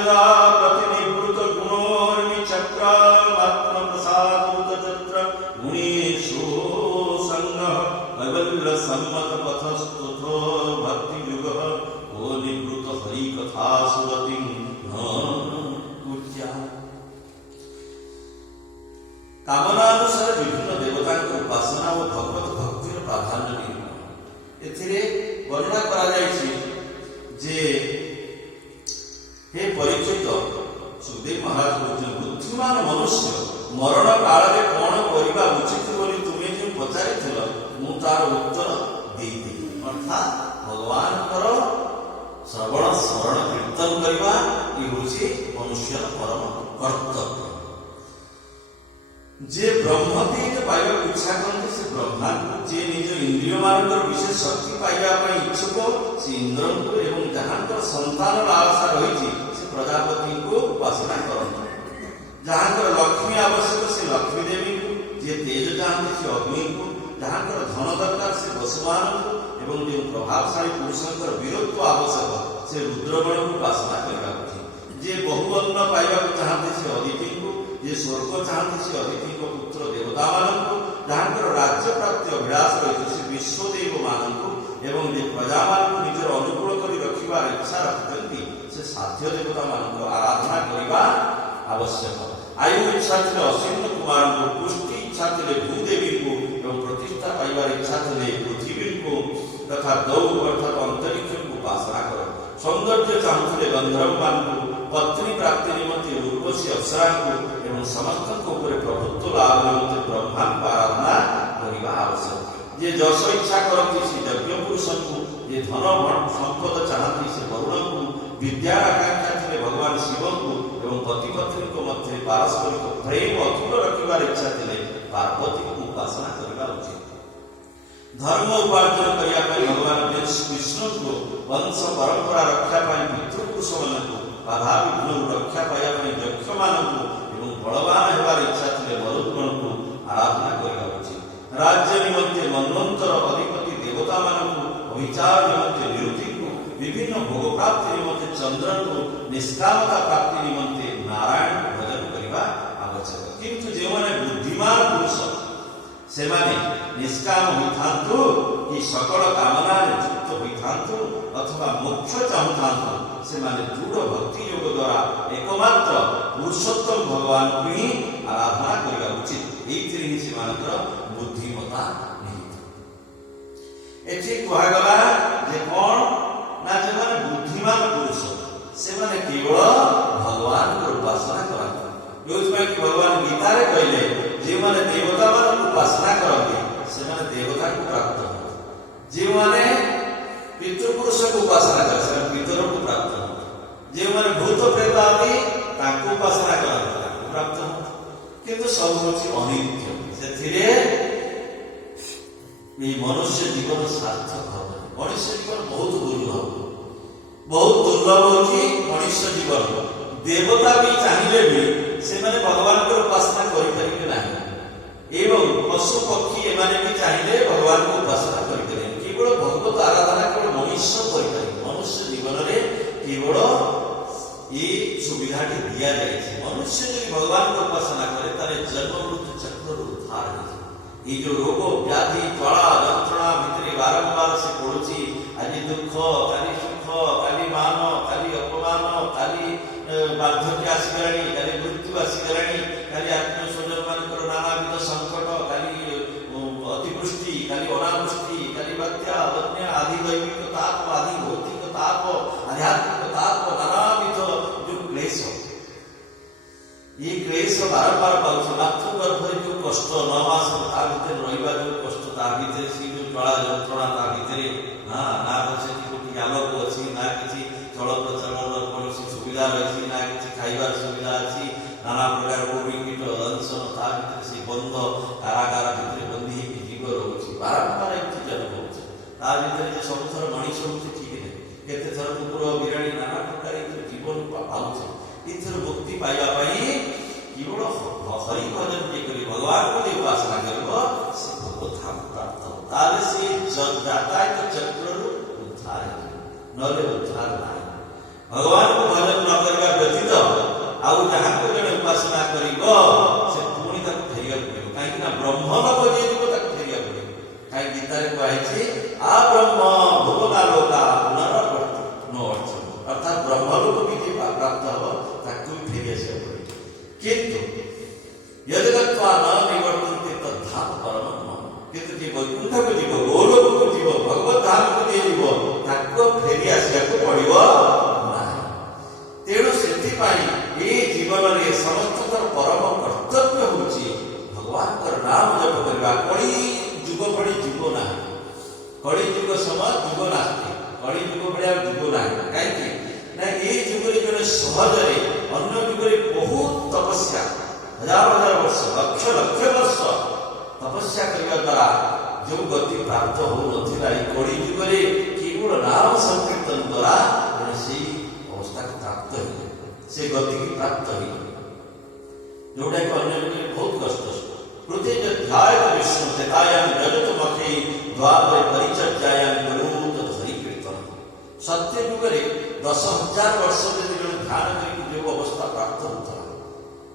यदा प्रतिनिवृत गुणोर्निचक्रात्म प्रसादुत तत्र गुणेषु संगः कैवल्य सम्मत पथस्तुतो भक्ति युगः को निवृत हरि कथा सुरतिं न कुर्या। कामनानुसार विभिन्न देवता उपासना और भगवत भक्तिर प्राधान्य निरूपण एथिरे वर्णना करा जायछि जे हे परीक्षित सुखदेव महाराज कहते बुद्धिमान मनुष्य मरण काल में कौन करवा उचित बोली तुम्हें जो पचारि मु तार उत्तर देती अर्थात भगवान श्रवण स्मरण कीर्तन करवा ये हूँ मनुष्य परम कर्तव्य। जे ब्रह्म तेज पाइबा इच्छा करते से ब्रह्मा जे निज इंद्रिय मान विशेष शक्ति पाइबा इच्छुक से इंद्र को एवं जहां संतान आशा रही से प्रजापति को उपासना करते जहां लक्ष्मी आवश्यक से लक्ष्मी देवी को जे तेज चाहते से अग्नि को जहां धन दरकार से वसुमान को एवं जो प्रभावशाली पुरुषों वीरत्व आवश्यक से रुद्रगण को उपासना करवा उचित। जे बहु अन्न पाइबा चाहते से अदिति को जे स्वर्ग चाहते से अदिति को पुत्र देवता मान को जहां राज्य प्राप्ति अभिलाष रही से विश्वदेव मान को एवं जे प्रजा मान को निजर अनुकूल कर रखिबार इच्छा रखते से साध्य देवता मान को आराधना करवा आवश्यक। आयु इच्छा थे अश्विन कुमार को पुष्टि इच्छा थे भूदेवी को एवं प्रतिष्ठा पाइबार इच्छा थे पृथ्वी को तथा गौ अर्थात अंतरिक्ष को उपासना करो। सौंदर्य चाहते गंधर्व मान को पत्नी प्राप्ति निमंत्रण उर्वशी अप्सरा को एवं समस्त प्रभुत्व लाभ निमंत्रण ब्रह्मा को आराधना करने आवश्यक। ये जश इच्छा करती से यज्ञ पुरुष को ये धन संपद चाहती से वरुण को विद्या आकांक्षा थे भगवान शिव को एवं पति पत्नी को मध्य पारस्परिक प्रेम अतुल रखिबार इच्छा थे पार्वती को उपासना करने उचित। धर्म उपार्जन करने भगवान विष्णु को वंश परंपरा रक्षा पितृपुरुष मान को बाधा विघ्न रक्षा पाइबा यक्ष मान को एवं बलवान होवार इच्छा थे मरुद्गण को आराधना करने उचित। राज्य निमंत्रण मनवंतर अधिपति देवता मान को अभिचार निमंत्रण निरुति को विभिन्न भोग प्राप्ति निमंत्रण चंद्र को निष्कामता प्राप्ति निमंत्रण नारायण को भजन करने आवश्यक। किंतु जो मैंने बुद्धिमान पुरुष से माने निष्काम होइथांतु कि सकल कामना युक्त होइथांतु अथवा मोक्ष चाहूथांतु से माने दृढ़ भक्ति योग द्वारा एकमात्र पुरुषोत्तम भगवान को ही आराधना करने उचित। एथिरे ही से मानकर बुद्धिमता निहित। एथि कहगला जे कोन ना जे माने बुद्धिमान पुरुष से माने केवल भगवान को उपासना करते योजना कि भगवान गीता रे कहले जे माने देवता मान उपासना करते से माने देवता को प्राप्त होते। जे माने पितृपुरुष को उपासना करते से पितर को प्राप्त होते। जे माने भूत प्रेत आदि ताको उपासना करते ताको प्राप्त होते। किंतु सब होची अनित्य सेथिरे ये मनुष्य जीवन सार्थक होबे। मनुष्य जीवन बहुत दुर्लभ होची मनुष्य जीवन। देवता भी चाहिए भी से माने भगवान को उपासना करि परिके नाही एवं पशु पक्षी एमाने भी चाहिए भगवान को उपासना करि करे। केवल भगवत आराधना केवल मनुष्य करि करे। मनुष्य जीवन रे केवल ये सुविधा के दिया जाए। मनुष्य यदि भगवान को उपासना करे तारे जन्म मृत्यु चक्र उद्धार हो। ये जो रोग व्याधि ज्वाला यंत्रणा भितरे बारंबार से पड़ुची आज दुख काली सुख काली मान काली अपमान काली वार्धक्य आसीगलानी काली मृत्यु आसीगलानी काली आत्मीय स्वजन मानकर नानाविध संकट काली अतिवृष्टि काली अनावृष्टि काली बात्या बन्या आदि दैविक ताप आदि भौतिक ताप आध्यात्मिक ताप नानाविध जो क्लेश ये क्लेश बारंबार पाउछ। मातृ गर्भरे जो कष्ट 9 मास ता भीतर रहिबा जो कष्ट ता भीतर सी जो ज्वाला यंत्रणा ता भीतर ना ना से कोटी आलोक अछि ना किछि चल प्रचलन कौन सुविधा रही ना किसी खाइबार सुविधा अच्छी नाना प्रकार कोविड कीट अनशन ता भीतर से बंद कारागार भीतर बंदी जीव रोचे बारंबार एमती जन्म होचे ता भीतर जे सबथर मनीष होचे ठीक है केते थर कुकुर बिराणी नाना प्रकार जीवन पाउचे इथर मुक्ति पाइबा पई केवल हरि भजन जे करी भगवान को उपासना करबो से भगवत धाम प्राप्त हो ताले से जातायत चक्र उद्धार नले उद्धार नाही। भगवान को भजन न करबा प्राप्त हो ताकू फेरी आसे किंतु यदि गत्वा न निवर्तन्ते तद्धाम परमं मम किंतु जे वैकुंठ को जीव गोलोक को जीव भगवत धाम को जीव ताको फेरी आसिया को पड़िबो नाही तेणु सेति पाई ए जीवन रे समस्त परम कर्तव्य होची भगवान कर नाम जप करबा कली जुग पड़ी जुग ना कली जुग समय जुग नास्ति कली जुग बड़े जुग ना काई कि ना ए जुग रे जने सहज रे अन्य जुग रे बहुत तपस्या हजार हजार वर्ष लक्ष लक्ष वर्ष तपस्या करने द्वारा जो गति प्राप्त हो नथिला ए कली जुग रे केवल नाम संकीर्तन द्वारा से अवस्था को प्राप्त हो से गति की प्राप्त हो जोटा कि अन्य बहुत कष्ट प्रत्येक विष्णु तेतायाम जगत मखे द्वारे परिचर्यायाम गुरु हरि कीर्तन सत्य युग रे 10,000 वर्ष ध्यान करके जो अवस्था प्राप्त होता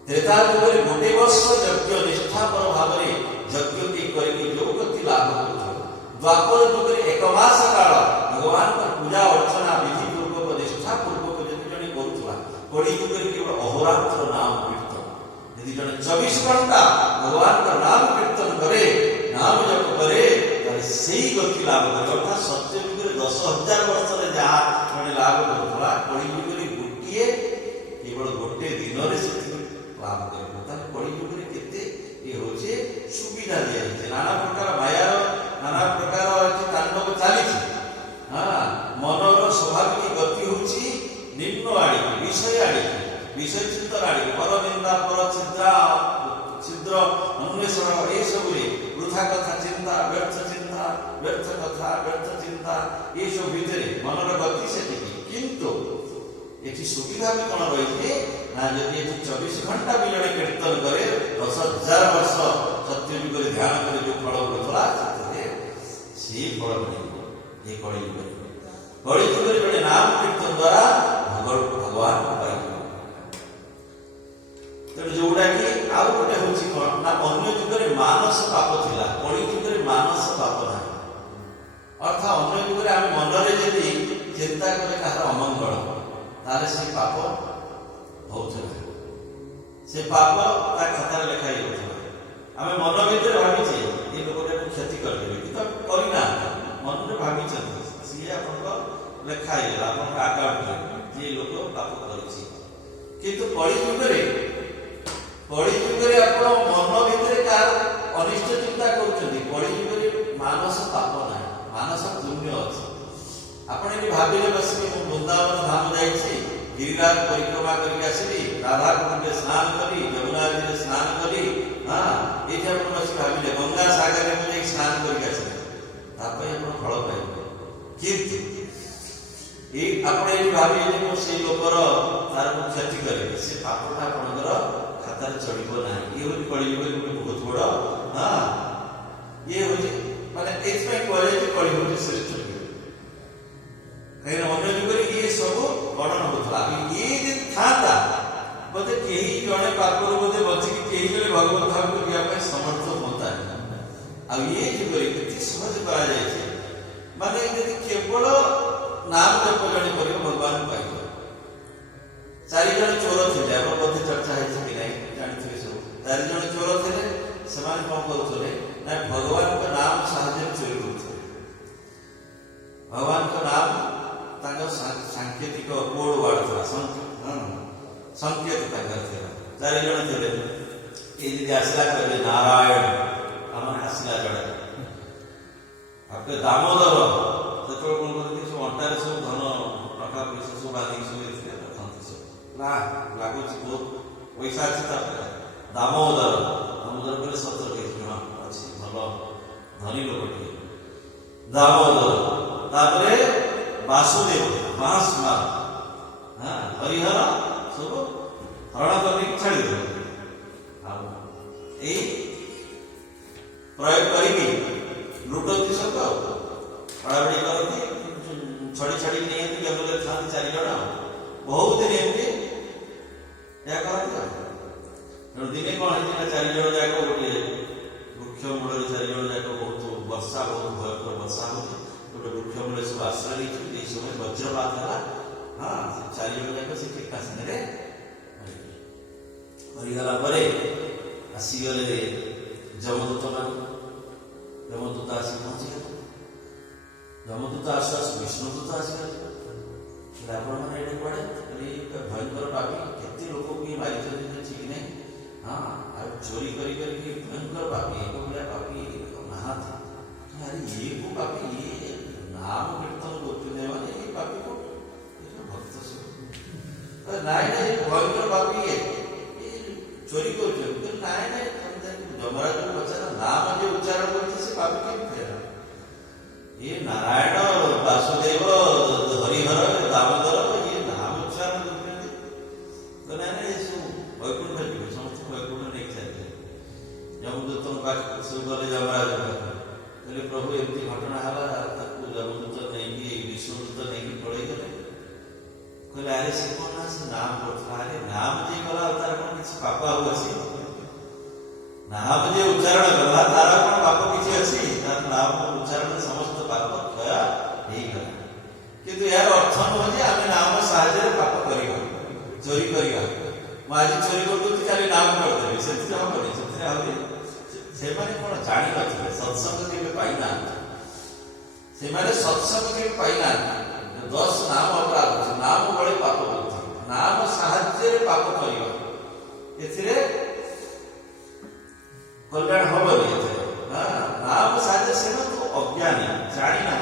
त्रेता युग रे गोटे वर्ष यज्ञ निष्ठापर भाव में यज्ञ के करके जो गति लाभ होता द्वापर युग रे 1 मास काल भगवान का पूजा अर्चना विधि पूर्वक निष्ठा पूर्वक यदि जने करूथला कली युग रे केवल अहोरात्र नाम कीर्तन यदि जने 24 घंटा भगवान का नाम कीर्तन करे नाम जप करे तारे सेही गति लाभ करे अर्थात सत्य युग रे 10,000 वर्ष रे जहा जने लाभ करथला कली युग रे गुटिए केवल गोटे दिन रे से लाभ करे तारे कली युग रे केते ए होचे सुविधा दिया छै नाना प्रकार माया नाना प्रकार तांडव चाली छै हां मनर स्वाभाविक गति होची निम्न आड़ी विषय आड़ी विषय चिंतन आड़ी पर निंदा पर छिद्र अन्वेषण ए सब रे वृथा कथा चिंता व्यर्थ चिंता ये सब भितरे मनर गति से किंतु एठी सुविधा भी कोन रही है ना यदि एठी 24 घंटा भी जने कीर्तन करे 10,000 वर्ष सत्य युग रे ध्यान करे जो फल होतला से फल मिले ये कली युग रे नाम कीर्तन द्वारा भगवान को पाई तेणु जोड़ा कि आउ गोटे होची कोन ना अन्य युग रे मानस पाप थिला कली युग रे मानस पाप ना अर्थात अन्य युग रे हम मन रे यदि चिंता करे कहार अमंगल तारे से पाप होथला से पाप ता खाता रे लिखाई होथला हमें मन भीतर भाबी छे ए लोकटे को क्षति कर देबे कि तो करी ना मन रे भाबी छथि से आपन को लिखाई आपन का अकाउंट जे लोक पाप करै छी किंतु कली युग रे आपण मन भीतर कार अनिष्ट चिंता करूछथि कली युग रे मानस पाप ना मानस पुण्य अछि आपण ए भाबिले बसके मु वृंदावन धाम जाई छी गिरिराज परिक्रमा करके आसीली राधा कुंड स्नान करी यमुना नदी रे स्नान करी हां एठी आपण बसके भाबिले गंगा सागर रे जाई स्नान करके आसीली तापय आपण फल पाइबे किंतु ए आपण ए भाबिले जे से लोकर तार क्षति करे से पापटा आपनकर खाता रे चढ़िबो ना ये होई कली युग रे बहुत बड़ा हां ये होई माने एथमे क्वालिटी कली युग श्रेष्ठ कहीं अन्य युग रे ये सब वर्णन होतला ये जे थाता बोले केही जने पापर बोले बची कि केही जने भगवत धाम को दिया पे समर्थ होता है अब ये युग रे किति सहज करा जाय छै माने यदि केवल नाम जप जने करियो भगवान पाइबो चारि जन चोर थे अपन मध्य चर्चा है कि नहीं जानते सब चारि जन चोर थे समान कौन करथले ना भगवान का नाम साहाय्य चोरी करथले भगवान का नाम तांगा सांकेतिक कोड वाडथला संकेत तांगा थे चारि जन थे ए यदि आसला कहले नारायण हम आसला जड़े आपके दामोदर तो कोन करथि सो अंटारे सब धन टका पैसा सब बांधी सब ना लागो छी बहुत पैसा अछि ता दामोदर पर 17 के जमा अछि भलो धनी लोकटी दामोदर तापरे वासुदेव महास्मा हां हरिहर सब हरण करके छाड़ी दे आ ए प्रयोग करिबी लुटती सब पड़ाबड़ी करती छड़ी नहीं जंगल थांती चारि जण बहुत दिन एमती या करते दिने कौन है चारि जण जाक गोटे वृक्ष मूल चारि जण जाक बहुत वर्षा बहुत भयंकर वर्षा होती गोटे वृक्ष मूल सब आश्रय समय वज्रपात है हाँ से चारि जण जाक से एका संगे मरीगला परे आसीगले जमदूत मान जमदूत आसी पहुंचीगले जमदूत आसु आसु विष्णुदूत आसीगले आपण मैंने ये पड़े भयंकर पापी केते लोक भी मारी ठीक नहीं हाँ आ चोरी करी भयंकर पापी एक भले पापी नहा अरे ये को पापी ये नाम कीर्तन करते माने ये पापी को भक्त से नाई नहीं भयंकर पापी ये चोरी करते नाई नहीं जमराज को बचारा नाम जो उच्चारण करते से पापी के फेरा ये नारायण वासुदेव हरिहर दामोदर ये नाम उच्चारण करते नाई वैकुंठ जी समस्त वैकुंठ नहीं चाहते जमदूत सब गले जमराज कहले प्रभु एमती घटना है जमदूत नहीं विष्णुदूत नहीं पड़े गले कहले अरे से कौन से नाम करता अरे नाम जे गला तार कौन किसी पाप आसी नाम जे उच्चारण गला तार कौन पाप किसी अच्छी तार नाम उच्चारण समस्त पाप क्षय नहीं गला किंतु यार अर्थ नुहे आम नाम साहय पाप करवा चोरी करवा मुझे चोरी कर खाली नाम करदेवी से हमें से कौन जानी नथिले सत्संग के पाइना से सत्संग के पाइना 10 नाम अपराध नाम बड़े पाप करते नाम साहाଯ୍य पाप करवा एथिरे कल्याण हबनी नाम साहाଯ୍य से तो अज्ञानी जानी ना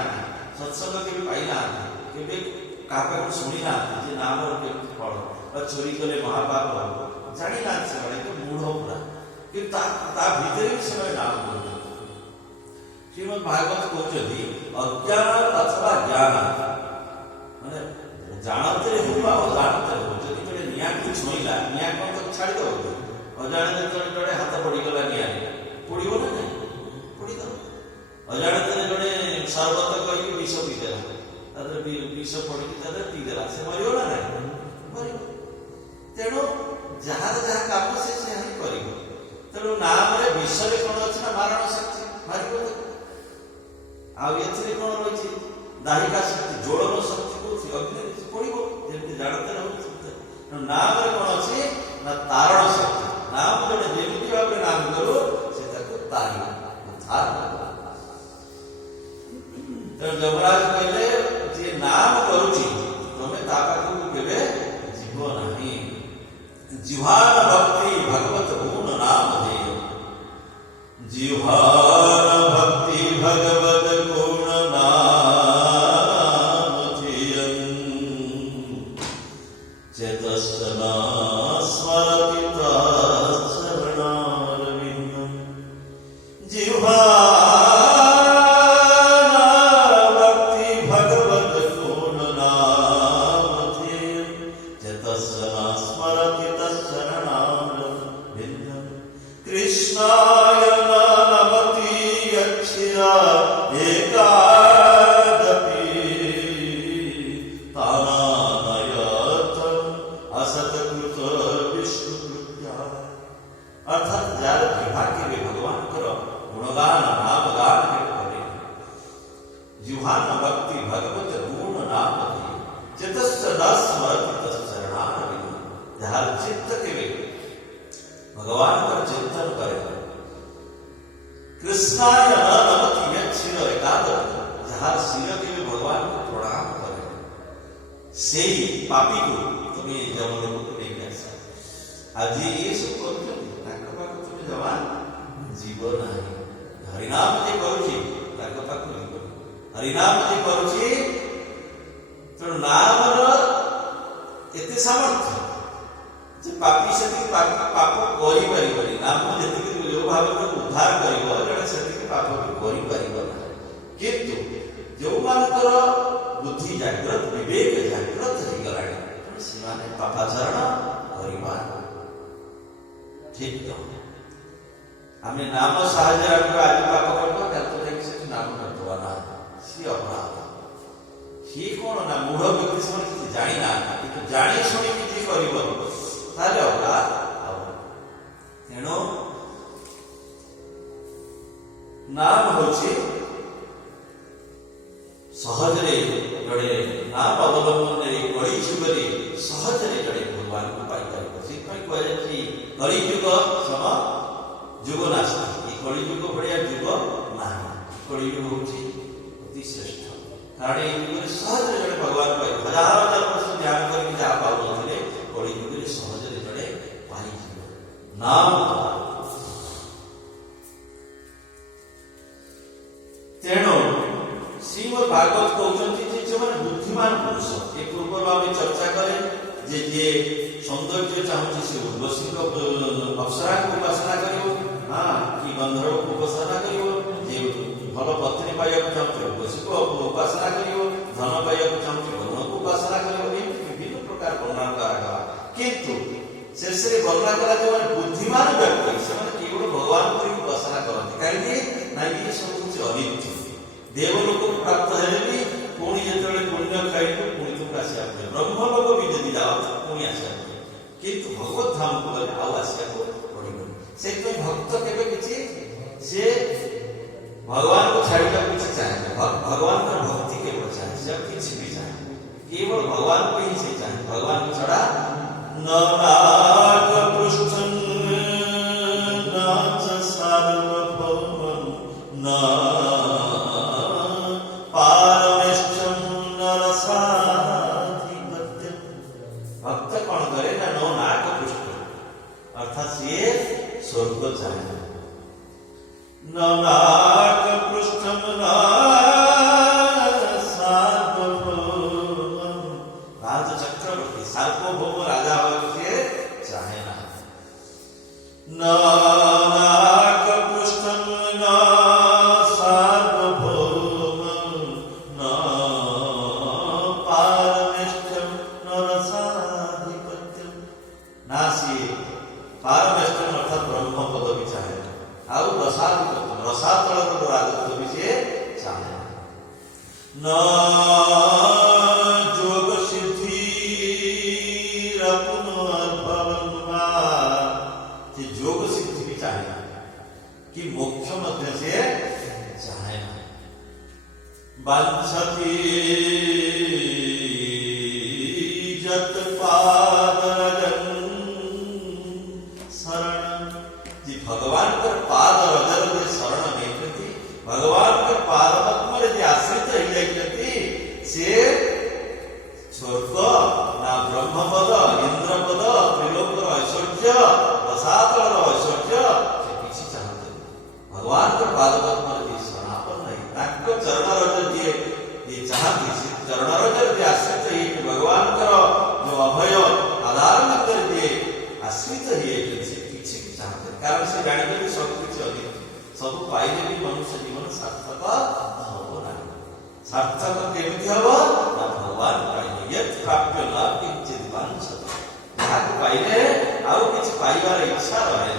सत्संग के पाइना केबे काका को सुनी ना जे नाम फल चोरी कले महापाप जानी ना से तो मूढ़ पूरा कि ता भीतर भी समय नाम बोल श्रीमद् भागवत कहते अज्ञान अथवा ज्ञान माने जानते हो जानते हो जदि जड़े निया की छोईला निया कौन तो छाड़ी दो अजाणते जड़े हाथ पड़ी गला निया पड़ो ना नहीं पड़ी दो अजाणते जड़े सर्वत कही विष पी देला विष पड़ी पी देला से मरियो ना नहीं मरियो तेणु जहाँ जहाँ काम से कर तेणु नाम विषय कौन अच्छे ना मारण शक्ति मार आउ कौन रही दाहिका शक्ति जोड़न शक्ति कौन अग्नि पड़ो जमी जानते रहो नाम कौन अच्छे ना तारण शक्ति नाम जो जमी भाव नाम करो से तारी तेणु जमराज कहले जे नाम करुची तुम्हें ता पाखक केबे जीव नहीं जिह्वान भक्ति भगवत गुण नाम दे जिह्वान भक्ति भगवत गुण नाम धियं चेतस्ना स्मरति तच्चरणारविन्दं जिह्वान भक्ति भगवत गुण नाम धियं चेतस्ना स्मरति कृष्णाय नामति अक्षरा एकादपि तानानयतं असतकृत विष्णुकृत्या अर्थात जार विभाग्य वे भगवान कर गुणगान नामगान के करे जिह्वान भक्ति भगवत गुण नाम दे चित्तस्सदा स्मरति तच्चरणारविन्दं जार चित्त के वे भगवान का चिंतन करे कृष्णाय नमति यच्छिर एकादपि जहाँ शिर के भगवान को प्रणाम करे से पापी को तुम्हें जमलोक को नहीं जा आज ये सब कर तुम्हें जमा जीव नहीं हरिनाम जे करुची हरिनाम जे करुची तो नाम एते सामर्थ्य पापी से पाप करी पारिबनी नाम जति जो भाव उद्धार करिवो जड़े से पाप भी करी पारिबो ना किंतु जो मानकर बुद्धि जागृत विवेक जागृत हो गलानी सीमाने पापाचरण करिबा ठीक तो हमें नाम साहय हमको आज पाप करबो तो देखि से नाम करतवा ना सी अपराध सी कोन ना मूढ़ व्यक्ति से किसी जानी ना कि जानी सुनी किछि करिवो ताले अपराध तेणु नाम होछि सहजरे जड़े नाम अवलंबन करी भगवान को पाई से कली युग सम जुग नास्ती ये कली युग भाया जुग ना कली युग हूँ अति श्रेष्ठ कारण ये युग सहज जड़े भगवान पाई हजार हजार वर्ष ध्यान करके जहाँ पाऊे कली युग सहज जड़े पाई नाम तेणु श्रीमद भागवत कहते जो बुद्धिमान पुरुष ये पूर्व आम चर्चा करे जे सौंदर्य चाहूँ से उर्वशी अप्सरा को उपासना कर कि गंधर्व को उपासना कर भल पत्नी पाइबा चाहूँ उर्वशी को उपासना कर धन पाइबा चाहूँ वरुण को उपासना कर विभिन्न प्रकार वर्णना करा किंतु शेष वर्णना करा जो बुद्धिमान व्यक्ति से केवल भगवान को उपासना करते कहीं ये सब कुछ अनित्य देवलोक प्राप्त है पुणी जो पुण्य खाई पुणी तुमको आसा ब्रह्मलोक भी यदि जाओ पुणी आसा किंतु भगवत धाम को गले आसा पड़े से भक्त केवे किसी से भगवान को छाड़ा किसी चाहे भगवान का भक्ति केवल चाहे सब किसी भी चाहे केवल भगवान को ही से चाहे भगवान को छड़ा न नाग पृष्ठं न च सार्वभौमं न भक्त कौन करे ना नो नाग पुष्प अर्थात ये स्वर्ग चाहे न नाग पृष्ठम न सार्वभौमं राज चक्रवर्ती सार्वभौम राजा के चाहे ना न नाग पृष्ठम न सार्वभौमं न पारमेष्ठम न रसाधिपत्यम नासी पारमेष्ठम अर्थात ब्रह्म पद भी चाहे आउ रसाधिपत्यम रसातल राजत्व भी से चाहे न जोग सिद्धि रपुनर्भवन्वा कि जोग सिद्धि भी चाहे कि मोक्ष मध्य से चाहे वांछति जत पादरजन शरण जी भगवान कर पाद रजर में शरण नहीं भगवान के पाद पद्म रे आश्रित हो जाती से स्वर्ग ना ब्रह्मपद इंद्रपद त्रिलोकर ऐश्वर्य रसातल ऐश्वर्य किसी चाहते भगवान के पाद पद्म रे शरणापन नहीं ताको चरण रज दिए ये चाहती चरण रज दिए आश्रित ही भगवान कर जो अभय आधार कर दिए आश्रित ही किसी चाहते कारण से जानी सब कुछ अधिक सब पाइले भी मनुष्य जीवन सार्थक हम ना सार्थक केमती हम ना भगवान पाइले यत् प्राप्य न किंचित वांछत जहाँ पाइले आउ किसी पाइबार इच्छा रहे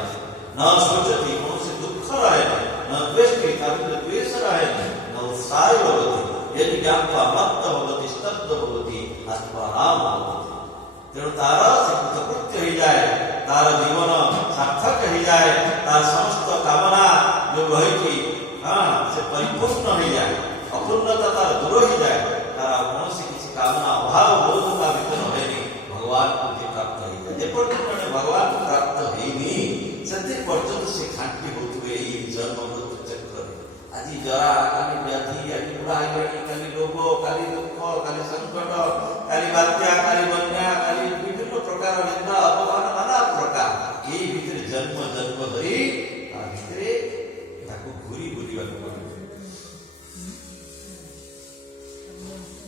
न सोचती कौन दुख रहे न द्वेष्टि द्वेष रहे न उत्साह भवति यदि ज्ञात्वा मत्त भवति स्तब्ध भवति आत्माराम भवति तेणु तार से कृतकृत्य हो जाए तार जीवन सार्थक हो जाए तार समस्त कामना जो रही से परिपूर्ण हो जाए अपूर्णता तार दूर हो जाए तार कौन किसी कामना अभाव बोध का भीतर है भगवान को प्राप्त हो जाए जेपर्यंत भगवान को प्राप्त होनी से पर्यंत से खांटी होते जन्म मृत्यु चक्र आज जरा काली व्याधि आज बुढ़ा काली रोग काली दुख काली संकट काली बात्या काली बन्या काली विभिन्न प्रकार निंदा अपमान नाना प्रकार यही भीतर जन्म जन्म धरी घूरी घूरी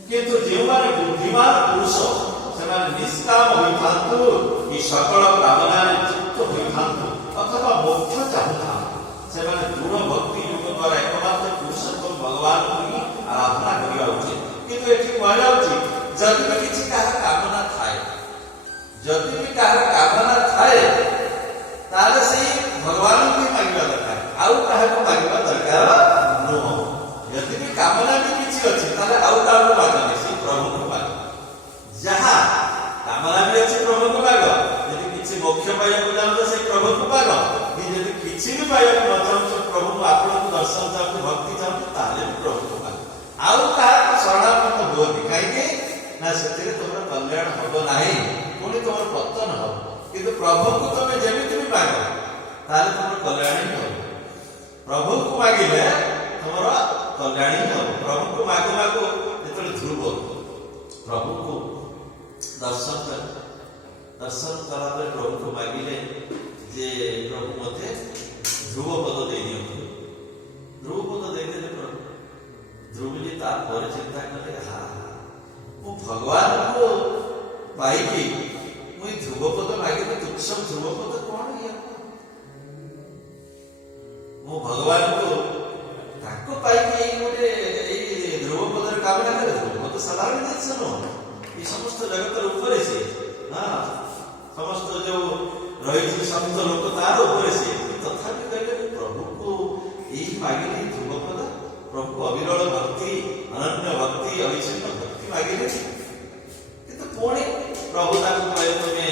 किंतु जो बुद्धिमान पुरुष से निष्काम होइथांतु ये सकल कामना चित्त होइथांतु अथवा मोक्ष चाहता से दृढ़ भक्ति योग द्वारा एकमात्र पुरुषोत्तम भगवान को ही आराधना करवा उचित किंतु एठी कहला उचित जदि भी किसी काहा कामना थाए जदि भी काहा कामना थाए ताले से भगवान को ही मांगवा दरकार आउ काहा को मांगवा दरकार नो यदि भी कामना भी किसी अछि ताले आउ काहा को मांगने से प्रभु को मांग जहां कामना भी अछि प्रभु को मांग यदि किसी मोक्ष पाया को जान से प्रभु को मांग यदि किसी भी पाया को जान से प्रभु को आपन को दर्शन चाहते भक्ति चाहते ताले प्रभु को मांग आउ काहा को शरणागत हो दिखाई के ना सेते तोर कल्याण होबो नाही पुनी तोर पत्तर କିନ୍ତୁ ପ୍ରଭୁଙ୍କୁ ତମେ ଯେମିତି ବି ମାଗ ତାହେଲେ ତମର କଲ୍ୟାଣ ହିଁ ହବ। ପ୍ରଭୁଙ୍କୁ ମାଗିଲେ ତମର କଲ୍ୟାଣ ହିଁ ହବ। ପ୍ରଭୁଙ୍କୁ ମାଗୁ ମାଗୁ ଯେତେବେଳେ ଧ୍ରୁବ ପ୍ରଭୁଙ୍କୁ ଦର୍ଶନ କଲା ପରେ ପ୍ରଭୁଙ୍କୁ ମାଗିଲେ ଯେ ପ୍ରଭୁ ମତେ ଧ୍ରୁବ ପଦ ଦେଇଦିଅନ୍ତୁ। ଧ୍ରୁବ ପଦ ଦେଇଦେଲେ ପ୍ରଭୁ। ଧ୍ରୁବଜୀ ତାପରେ ଚିନ୍ତା କଲେ, ମୁଁ ଭଗବାନଙ୍କୁ ପାଇକି ମୁଁ ଧ୍ରୁବ ପଦ ମାଗିଲି, ତୁଚ୍ଛ ଧ୍ରୁବ ପଦ କଣ ଇଏ? ମୁଁ ଭଗବାନଙ୍କୁ ତାକୁ ପାଇକି ଏଇ ଧ୍ରୁବ ପଦରେ କାମନା କରେ। ଧ୍ରୁବ ପଦ ସାଧାରଣ ଜିନିଷ ନୁହଁ, এই সমস্ত জগতের উপরে সে, সমস্ত যে রয়েছে সমস্ত লোক তার উপরে সে। তথাপি কহিলে প্রভুকে এই মাগিলে ধ্রুবপদ, প্রভু অবিরল ভক্তি, ଅନନ୍ୟ ଭକ୍ତି, ଅବିଚ୍ଛିନ୍ନ ଭକ୍ତି ମାଗିଲେ। କିନ୍ତୁ ପୁଣି ପ୍ରଭୁ ତାଙ୍କୁ କହିଲେ, ତୁମେ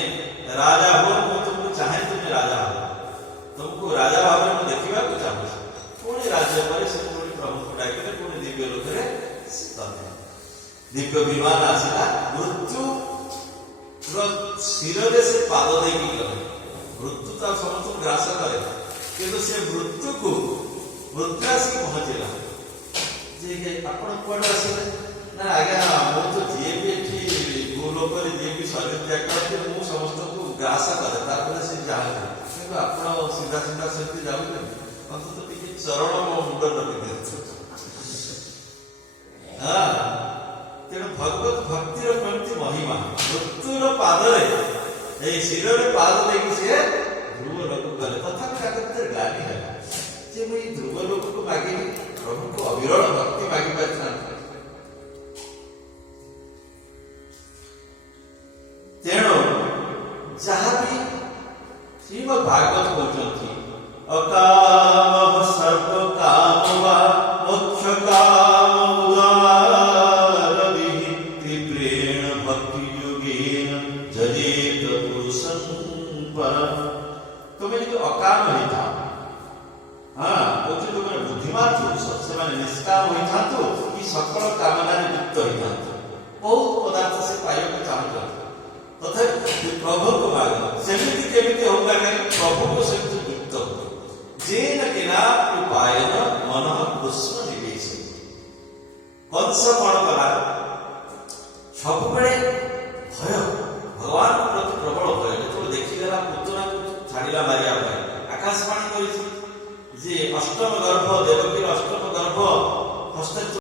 ରାଜା ହୁଅ, ମୁଁ ତୁମକୁ ଚାହେଁ ତୁମେ ରାଜା ହୁଅ, ତୁମକୁ ରାଜା ଭାବରେ ମୁଁ ଦେଖିବାକୁ ଚାହୁଁଛି। ପୁଣି ରାଜ୍ୟ ପରେ ସେ ପୁଣି ପ୍ରଭୁଙ୍କୁ ଡାକିଲେ, ପୁଣି ଦିବ୍ୟ ଲୋକରେ ଦିବ୍ୟ ବିମାନ ଆସିଲା। ମୃତ୍ୟୁର ଶିରରେ ସେ ପାଦ ଦେଇକି ଗଲେ। ମୃତ୍ୟୁ ତ ସମସ୍ତଙ୍କୁ ଗ୍ରାସ କରେ, କିନ୍ତୁ ସେ ମୃତ୍ୟୁ ଆସିକି ପହଞ୍ଚିଲା। ଯେ ଆପଣ କୁଆଡେ ଆସିଲେ? ନା ଆଜ୍ଞା, ମୁଁ ତ ଯିଏ ବି ଏଠି ଭୂଲୋକରେ ଯିଏ ବି ଶରୀର ତ୍ୟାଗ କରନ୍ତି ମୁଁ ସମସ୍ତଙ୍କୁ ଗ୍ରାସ କରେ, ତାପରେ ସେ ଯାଆନ୍ତି। କିନ୍ତୁ ଆପଣ ସିଧା ସେମିତି ଯାଉଛନ୍ତି, ଅନ୍ତତଃ ଟିକେ ଚରଣ ମୋ ମୁଣ୍ଡ ରଖିଦିଅନ୍ତୁ। ତେଣୁ ଭଗବତ ଭକ୍ତିର କେମିତି ମହିମା! ମୃତ୍ୟୁର ପାଦରେ, ଏଇ ଶିରରେ ପାଦ ଦେଇକି ସିଏ ଧ୍ରୁବ ଲୋକ ଗଲେ। ତଥାପି ତାଙ୍କ ଭିତରେ ଗ୍ଲାନି ହେଲା ଯେ ମୁଁ ଏଇ ଧ୍ରୁବ ଲୋକକୁ ମାଗିଲି, ପ୍ରଭୁଙ୍କୁ ଅବିରଳ ଭକ୍ତି ମାଗି ପାରିଥାନ୍ତି। ତେଣୁ ଯାହାବି ଶ୍ରୀମଦ୍ ଭାଗବତ କହୁଛନ୍ତି, ଅକାମ ସର୍ବ କାମ ବା ମୋକ୍ଷ କାମ ଉଦାର ବିହିତି ପ୍ରେଣ ଭକ୍ତି ଯୋଗେନ ଯଜେତ ପୁରୁଷଂ ପରଂ। ତୁମେ ଯଦି ଅକାମ ହେଇଥାଅ, କହୁଛି ତୁମେ ବୁଦ୍ଧିମାନ ପୁରୁଷ, ସେମାନେ ନିଷ୍କାମ ହୋଇଥାନ୍ତୁ କି ସକଳ କାମନାରେ ଯୁକ୍ତ ହୋଇଥାନ୍ତୁ। ବହୁତ ପଦାର୍ଥ ସେ ପାଇବାକୁ ଚାହୁଁଛନ୍ତି, ତଥାପି ପ୍ରଭୁଙ୍କୁ ମାଗ। ସେମିତି କେମିତି ହଉ ନା କାହିଁକି ପ୍ରଭୁଙ୍କୁ ସେମିତି ଯୁକ୍ତ ହୁଅ। ଯେନ କିନା ଉପାୟନ ମନଃ କୃଷ୍ଣ ନିବେଶ। କଂସ କଣ କଲା? ସବୁବେଳେ ଭୟ, ଭଗବାନଙ୍କ ପ୍ରତି ପ୍ରବଳ ଭୟ। ଯେତେବେଳେ ଦେଖିଦେଲା ପୁତନାକୁ ଛାଡ଼ିଲା ମାରିବା ପାଇଁ, ଆକାଶବାଣୀ କରିଛି ଯେ ଅଷ୍ଟମ ଗର୍ଭ, ଦେବକୀର ଅଷ୍ଟମ ଗର୍ଭ ହସ୍ତ